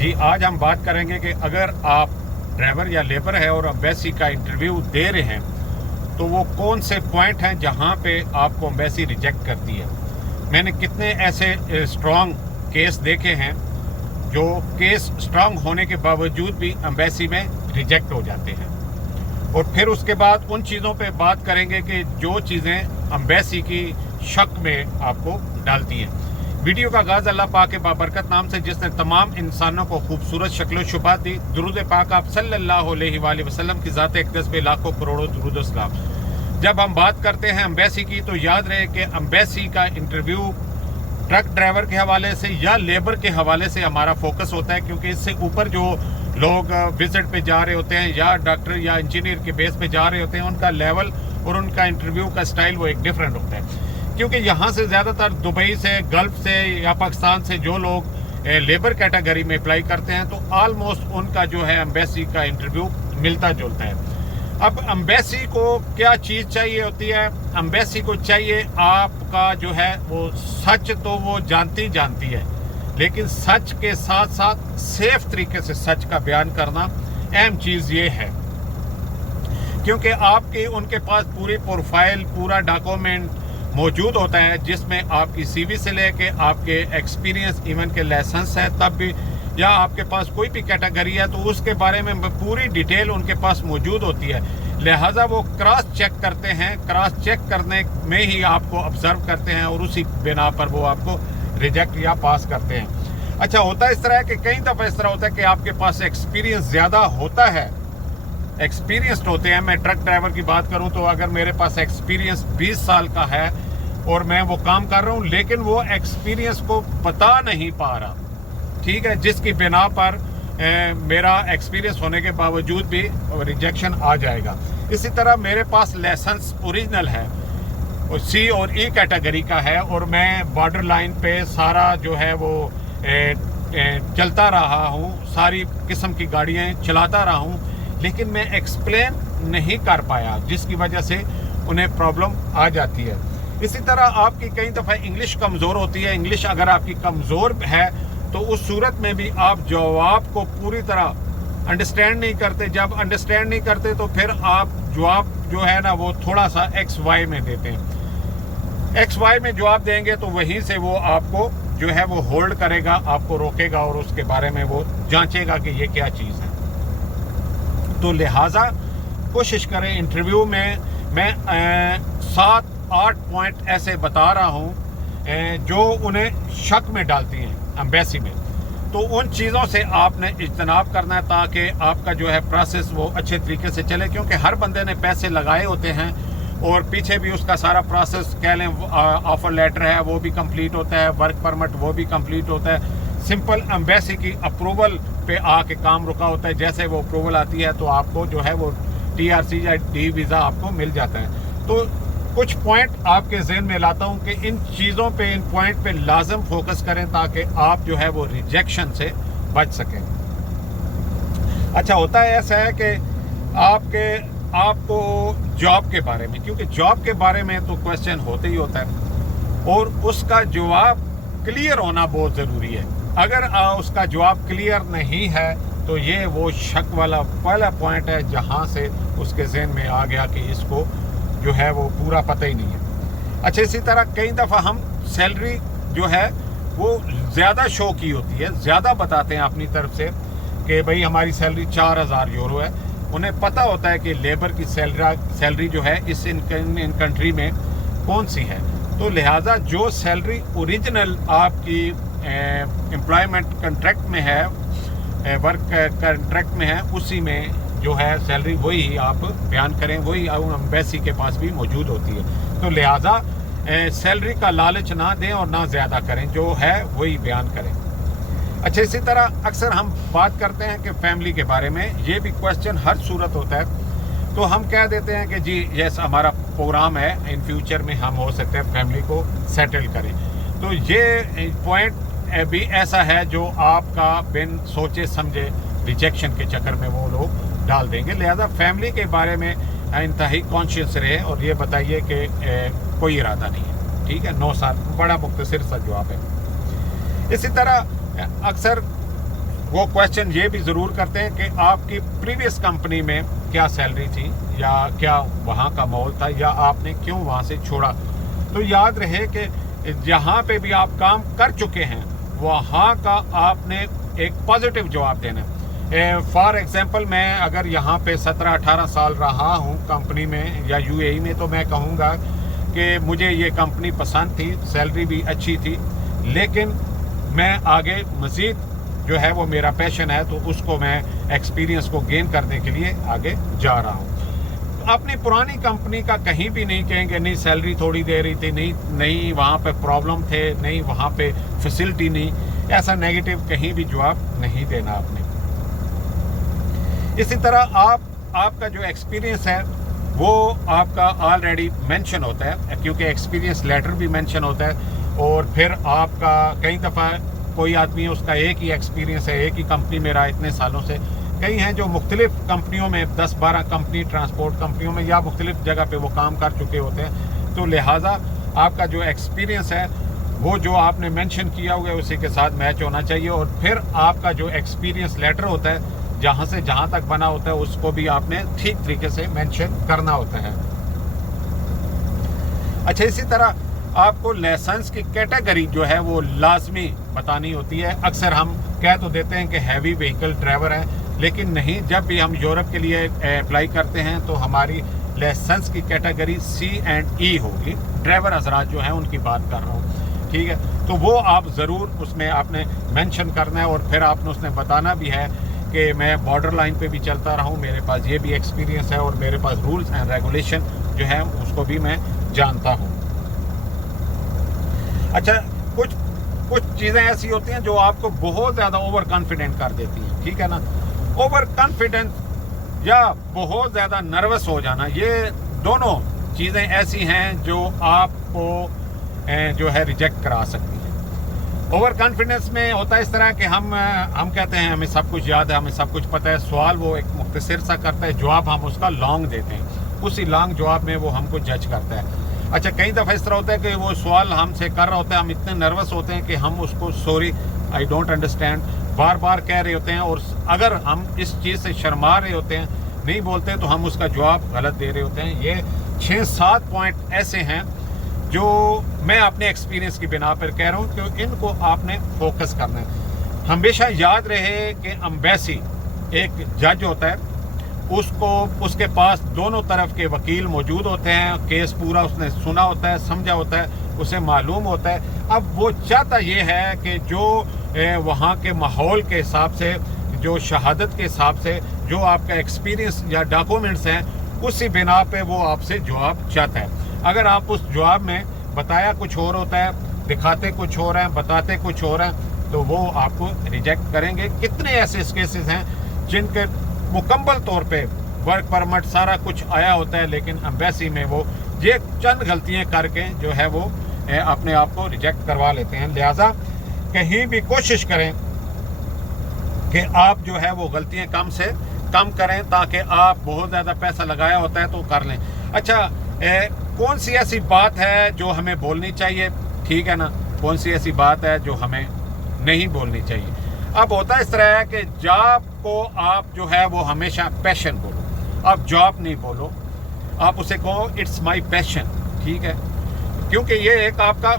जी, आज हम बात करेंगे कि अगर आप ड्राइवर या लेबर है और एम्बेसी का इंटरव्यू दे रहे हैं तो वो कौन से पॉइंट हैं जहां पे आपको एम्बेसी रिजेक्ट करती है। मैंने कितने ऐसे स्ट्रॉन्ग केस देखे हैं जो केस स्ट्रॉन्ग होने के बावजूद भी एम्बेसी में रिजेक्ट हो जाते हैं, और फिर उसके बाद उन चीज़ों पे बात करेंगे कि जो चीज़ें एम्बेसी की शक में आपको डालती हैं। वीडियो का आगाज़ अल्लाह पाक के बाबरकत नाम से जिसने तमाम इंसानों को खूबसूरत शक्ल शुबा दी। दुरूद पाक आप सल्लल्लाहु अलैहि वसल्लम की ज़ात अक़दस पे लाखों करोड़ों दुरूद व सलाम। जब हम बात करते हैं एम्बेसी की तो याद रहे कि एम्बेसी का इंटरव्यू ट्रक ड्राइवर के हवाले से या लेबर के हवाले से हमारा फोकस होता है, क्योंकि इससे ऊपर जो लोग विजिट पे जा रहे होते हैं या डॉक्टर या इंजीनियर के बेस पे जा रहे होते हैं उनका लेवल और उनका इंटरव्यू का स्टाइल वो एक डिफरेंट होता है। क्योंकि यहाँ से ज़्यादातर दुबई से, गल्फ़ से या पाकिस्तान से जो लोग लेबर कैटेगरी में अप्लाई करते हैं तो आलमोस्ट उनका जो है एम्बेसी का इंटरव्यू मिलता जुलता है। अब एम्बेसी को क्या चीज़ चाहिए होती है? एम्बेसी को चाहिए आपका जो है वो सच, तो वो जानती है, लेकिन सच के साथ साथ सेफ तरीके से सच का बयान करना अहम चीज़ ये है, क्योंकि आपकी उनके पास पूरी प्रोफाइल, पूरा डॉक्यूमेंट मौजूद होता है जिसमें आपकी सीवी से लेके आपके एक्सपीरियंस, इवन के लाइसेंस है तब भी, या आपके पास कोई भी कैटेगरी है तो उसके बारे में पूरी डिटेल उनके पास मौजूद होती है। लिहाजा वो क्रॉस चेक करते हैं, क्रॉस चेक करने में ही आपको ऑब्जर्व करते हैं और उसी बिना पर वो आपको रिजेक्ट या पास करते हैं। अच्छा, होता इस तरह है कि कई दफ़ा इस तरह होता है कि आपके पास एक्सपीरियंस ज़्यादा होता है, एक्सपीरियंस्ड होते हैं। मैं ट्रक ड्राइवर की बात करूं तो अगर मेरे पास एक्सपीरियंस 20 साल का है और मैं वो काम कर रहा हूं, लेकिन वो एक्सपीरियंस को बता नहीं पा रहा, ठीक है, जिसकी बिना पर मेरा एक्सपीरियंस होने के बावजूद भी रिजेक्शन आ जाएगा। इसी तरह मेरे पास लाइसेंस ओरिजिनल है और सी और ई कैटेगरी का है और मैं बॉर्डर लाइन पे सारा जो है वो चलता रहा हूँ, सारी किस्म की गाड़ियाँ चलाता रहा हूँ, लेकिन मैं एक्सप्लेन नहीं कर पाया, जिसकी वजह से उन्हें प्रॉब्लम आ जाती है। इसी तरह आपकी कई दफ़ा इंग्लिश कमज़ोर होती है। इंग्लिश अगर आपकी कमज़ोर है तो उस सूरत में भी आप जवाब को पूरी तरह अंडरस्टैंड नहीं करते। जब अंडरस्टैंड नहीं करते तो फिर आप जवाब जो है ना वो थोड़ा सा XY में देते हैं। XY में जवाब देंगे तो वहीं से वो आपको जो है वो होल्ड करेगा, आपको रोकेगा और उसके बारे में वो जांचेगा कि ये क्या चीज़ है। तो लिहाजा कोशिश करें, इंटरव्यू में मैं 7-8 पॉइंट ऐसे बता रहा हूँ जो उन्हें शक में डालती हैं एम्बेसी में, तो उन चीज़ों से आपने इज्तनाब करना है ताकि आपका जो है प्रोसेस वो अच्छे तरीके से चले। क्योंकि हर बंदे ने पैसे लगाए होते हैं और पीछे भी उसका सारा प्रोसेस, कह लें ऑफ़र लेटर है वो भी कंप्लीट होता है, वर्क परमिट वो भी कंप्लीट होता है। सिंपल एम्बेसी की अप्रूवल पे आके काम रुका होता है, जैसे वो अप्रूवल आती है तो आपको जो है वो TRC या D वीज़ा आपको मिल जाता है। तो कुछ पॉइंट आपके जहन में लाता हूँ कि इन चीज़ों पे, इन पॉइंट पे लाजम फोकस करें ताकि आप जो है वो रिजेक्शन से बच सकें। अच्छा, होता है ऐसा है कि आपको जॉब के बारे में, क्योंकि जॉब के बारे में तो क्वेश्चन होते ही होता है और उसका जवाब क्लियर होना बहुत ज़रूरी है। अगर उसका जवाब क्लियर नहीं है तो ये वो शक वाला पहला पॉइंट है जहाँ से उसके जहन में आ गया कि इसको जो है वो पूरा पता ही नहीं है। अच्छा, इसी तरह कई दफ़ा हम सैलरी जो है वो ज़्यादा शो की होती है, ज़्यादा बताते हैं अपनी तरफ से कि भाई हमारी सैलरी 4000 यूरो है। उन्हें पता होता है कि लेबर की सैलरी जो है इस इन कंट्री में कौन सी है, तो लिहाजा जो सैलरी ओरिजिनल आपकी एम्प्लॉयमेंट कंट्रैक्ट में है, वर्क कंट्रैक्ट में है, उसी में जो है सैलरी वही आप बयान करें, वही एम्बेसी के पास भी मौजूद होती है। तो लिहाजा सैलरी का लालच ना दें और ना ज़्यादा करें, जो है वही बयान करें। अच्छा, इसी तरह अक्सर हम बात करते हैं कि फैमिली के बारे में, ये भी क्वेश्चन हर सूरत होता है, तो हम कह देते हैं कि जी यस हमारा प्रोग्राम है, इन फ्यूचर में हम हो सकते हैं फैमिली को सेटल करें। तो ये पॉइंट भी ऐसा है जो आपका बिन सोचे समझे रिजेक्शन के चक्कर में वो लोग डाल देंगे। लिहाजा फैमिली के बारे में इंतहाई कॉन्शियस रहे और ये बताइए कि कोई इरादा नहीं है, ठीक है। 9 साल बड़ा मुख्तसर सा जवाब है। इसी तरह अक्सर वो क्वेश्चन ये भी ज़रूर करते हैं कि आपकी प्रीवियस कंपनी में क्या सैलरी थी, या क्या वहाँ का माहौल था, या आपने क्यों वहाँ से छोड़ा। तो याद रहे कि जहाँ पे भी आप काम कर चुके हैं वहाँ का आपने एक पॉजिटिव जवाब देना है। फॉर एग्जांपल, मैं अगर यहाँ पे 17-18 साल रहा हूँ कंपनी में या यूएई में, तो मैं कहूँगा कि मुझे ये कंपनी पसंद थी, सैलरी भी अच्छी थी, लेकिन मैं आगे मज़ीद जो है वो मेरा पैशन है, तो उसको मैं एक्सपीरियंस को गेन करने के लिए आगे जा रहा हूँ। अपनी पुरानी कंपनी का कहीं भी नहीं कहेंगे नहीं सैलरी थोड़ी दे रही थी, नहीं वहाँ पे प्रॉब्लम थे, नहीं वहाँ पे फैसिलिटी नहीं, ऐसा नेगेटिव कहीं भी जवाब नहीं देना आपने। इसी तरह आपका जो एक्सपीरियंस है वो आपका ऑलरेडी मेंशन होता है, क्योंकि एक्सपीरियंस लेटर भी मेंशन होता है। और फिर आपका कई दफ़ा कोई आदमी है उसका एक ही एक्सपीरियंस है, एक ही कंपनी में रहा इतने सालों से, कई हैं जो मुख्तलिफ कंपनियों में 10-12 कंपनी ट्रांसपोर्ट कंपनियों में या मुख्तलिफ जगह पे वो काम कर चुके होते हैं। तो लिहाजा आपका जो एक्सपीरियंस है वो जो आपने मेंशन किया हुआ है उसी के साथ मैच होना चाहिए। और फिर आपका जो एक्सपीरियंस लेटर होता है जहाँ से जहाँ तक बना होता है उसको भी आपने ठीक तरीके से मेंशन करना होता है। अच्छा, इसी तरह आपको लाइसेंस की कैटेगरी जो है वो लाजमी बतानी होती है। अक्सर हम कह तो देते हैं कि हैवी व्हीकल ड्राइवर है, लेकिन नहीं, जब भी हम यूरोप के लिए अप्लाई करते हैं तो हमारी लाइसेंस की कैटेगरी C&E होगी। ड्राइवर हजरात जो हैं उनकी बात कर रहा हूँ, ठीक है। तो वो आप ज़रूर उसमें आपने मेंशन करना है। और फिर आपने उसने बताना भी है कि मैं बॉर्डर लाइन पे भी चलता रहा हूँ, मेरे पास ये भी एक्सपीरियंस है और मेरे पास रूल्स एंड रेगुलेशन जो है उसको भी मैं जानता हूँ। अच्छा, कुछ चीज़ें ऐसी होती हैं जो आपको बहुत ज़्यादा ओवर कॉन्फिडेंट कर देती हैं, ठीक है ना। ओवर कॉन्फिडेंस या बहुत ज़्यादा नर्वस हो जाना, ये दोनों चीज़ें ऐसी हैं जो आपको जो है रिजेक्ट करा सकती हैं। ओवर कॉन्फिडेंस में होता है इस तरह कि हम कहते हैं हमें सब कुछ याद है, हमें सब कुछ पता है, सवाल वो एक मुख्तसर सा करता है, जवाब हम उसका लॉन्ग देते हैं, उसी लॉन्ग जवाब में वो हमको जज करता है। अच्छा, कई दफ़ा इस तरह होता है कि वो सवाल हमसे कर रहा होता है, हम इतने नर्वस होते हैं कि हम उसको सॉरी, आई डोंट अंडरस्टैंड बार बार कह रहे होते हैं। और अगर हम इस चीज़ से शर्मा रहे होते हैं, नहीं बोलते, तो हम उसका जवाब गलत दे रहे होते हैं। ये 6-7 पॉइंट ऐसे हैं जो मैं अपने एक्सपीरियंस की बिना पर कह रहा हूँ कि इनको आपने फोकस करना है। हमेशा याद रहे कि एम्बेसी एक जज होता है, उसके पास दोनों तरफ के वकील मौजूद होते हैं, केस पूरा उसने सुना होता है, समझा होता है, उसे मालूम होता है। अब वो चाहता ये है कि जो वहाँ के माहौल के हिसाब से, जो शहादत के हिसाब से, जो आपका एक्सपीरियंस या डॉक्यूमेंट्स हैं, उसी बिना पे वो आपसे जवाब चाहता है। अगर आप उस जवाब में बताया कुछ और होता है, दिखाते कुछ और हैं, बताते कुछ और हैं, तो वो आपको रिजेक्ट करेंगे। कितने ऐसे केसेस हैं जिनके मुकम्मल तौर पे वर्क परमिट सारा कुछ आया होता है, लेकिन एम्बेसी में वो ये चंद गलतियां करके जो है वो अपने आप को रिजेक्ट करवा लेते हैं। लिहाजा कहीं भी कोशिश करें कि आप जो है वो गलतियां कम से कम करें, ताकि आप बहुत ज़्यादा पैसा लगाया होता है तो कर लें। अच्छा, कौन सी ऐसी बात है जो हमें बोलनी चाहिए, ठीक है ना, कौन सी ऐसी बात है जो हमें नहीं बोलनी चाहिए। अब होता इस तरह है कि जॉब को आप जो है वो हमेशा पैशन बोलो, आप जॉब नहीं बोलो, आप उसे कहो इट्स माय पैशन, ठीक है। क्योंकि ये एक आपका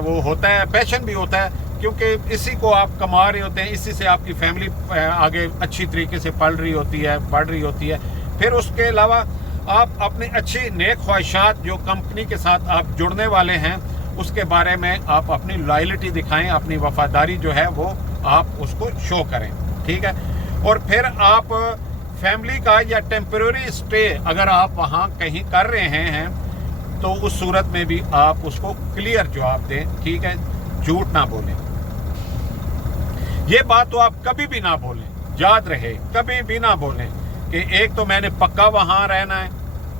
वो होता है, पैशन भी होता है, क्योंकि इसी को आप कमा रहे होते हैं, इसी से आपकी फैमिली आगे अच्छी तरीके से पढ़ रही होती है। फिर उसके अलावा आप अपनी अच्छी नेक ख्वाहिशात जो कंपनी के साथ आप जुड़ने वाले हैं उसके बारे में आप अपनी लॉयल्टी दिखाएं, अपनी वफादारी जो है वो आप उसको शो करें, ठीक है। और फिर आप फैमिली का या टेम्परेरी स्टे अगर आप वहाँ कहीं कर रहे हैं तो उस सूरत में भी आप उसको क्लियर जवाब दें, ठीक है, झूठ ना बोलें। ये बात तो आप कभी भी ना बोलें, याद रहे, कभी भी ना बोलें कि एक तो मैंने पक्का वहाँ रहना है,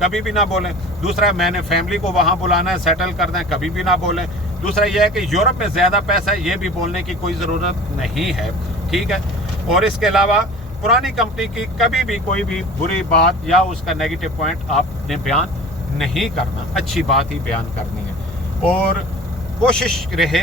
कभी भी ना बोलें। दूसरा, मैंने फैमिली को वहाँ बुलाना है, सेटल करना है, कभी भी ना बोलें। दूसरा यह है कि यूरोप में ज़्यादा पैसा है, ये भी बोलने की कोई ज़रूरत नहीं है, ठीक है। और इसके अलावा पुरानी कंपनी की कभी भी कोई भी बुरी बात या उसका नेगेटिव पॉइंट आपने बयान नहीं करना, अच्छी बात ही बयान करनी है। और कोशिश रहे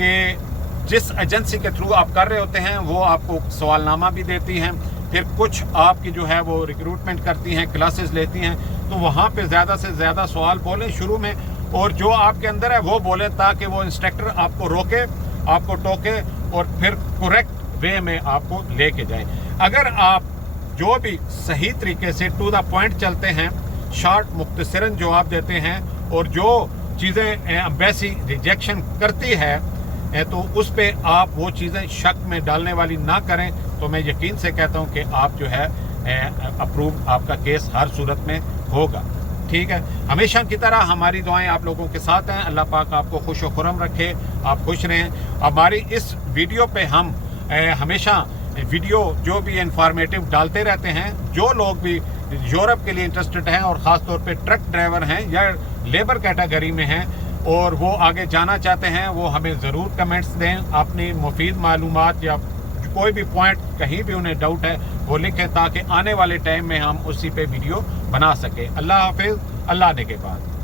कि जिस एजेंसी के थ्रू आप कर रहे होते हैं वो आपको सवालनामा भी देती हैं, फिर कुछ आपकी जो है वो रिक्रूटमेंट करती हैं, क्लासेस लेती हैं, तो वहाँ पे ज़्यादा से ज़्यादा सवाल बोलें शुरू में, और जो आपके अंदर है वो बोलें, ताकि वो इंस्ट्रक्टर आपको रोके, आपको टोके और फिर करेक्ट वे में आपको लेके जाए। अगर आप जो भी सही तरीके से टू द पॉइंट चलते हैं, शॉर्ट मुख्तसरन जवाब देते हैं, और जो चीज़ें एम्बेसी रिजेक्शन करती है तो उस पे आप वो चीज़ें शक में डालने वाली ना करें, तो मैं यकीन से कहता हूँ कि आप जो है अप्रूव आपका केस हर सूरत में होगा। ठीक है, हमेशा की तरह हमारी दुआएं आप लोगों के साथ हैं। अल्लाह पाक आपको खुश व खुरम रखे, आप खुश रहें। हमारी इस वीडियो पे हम हमेशा वीडियो जो भी इंफॉर्मेटिव डालते रहते हैं। जो लोग भी यूरोप के लिए इंटरेस्टेड हैं और ख़ास तौर पे ट्रक ड्राइवर हैं या लेबर कैटेगरी में हैं और वो आगे जाना चाहते हैं, वो हमें ज़रूर कमेंट्स दें, अपनी मुफीद मालूमात या कोई भी पॉइंट कहीं भी उन्हें डाउट है वो लिखें, ताकि आने वाले टाइम में हम उसी पे वीडियो बना सकें। अल्लाह हाफिज़, अल्लाह ने के बाद।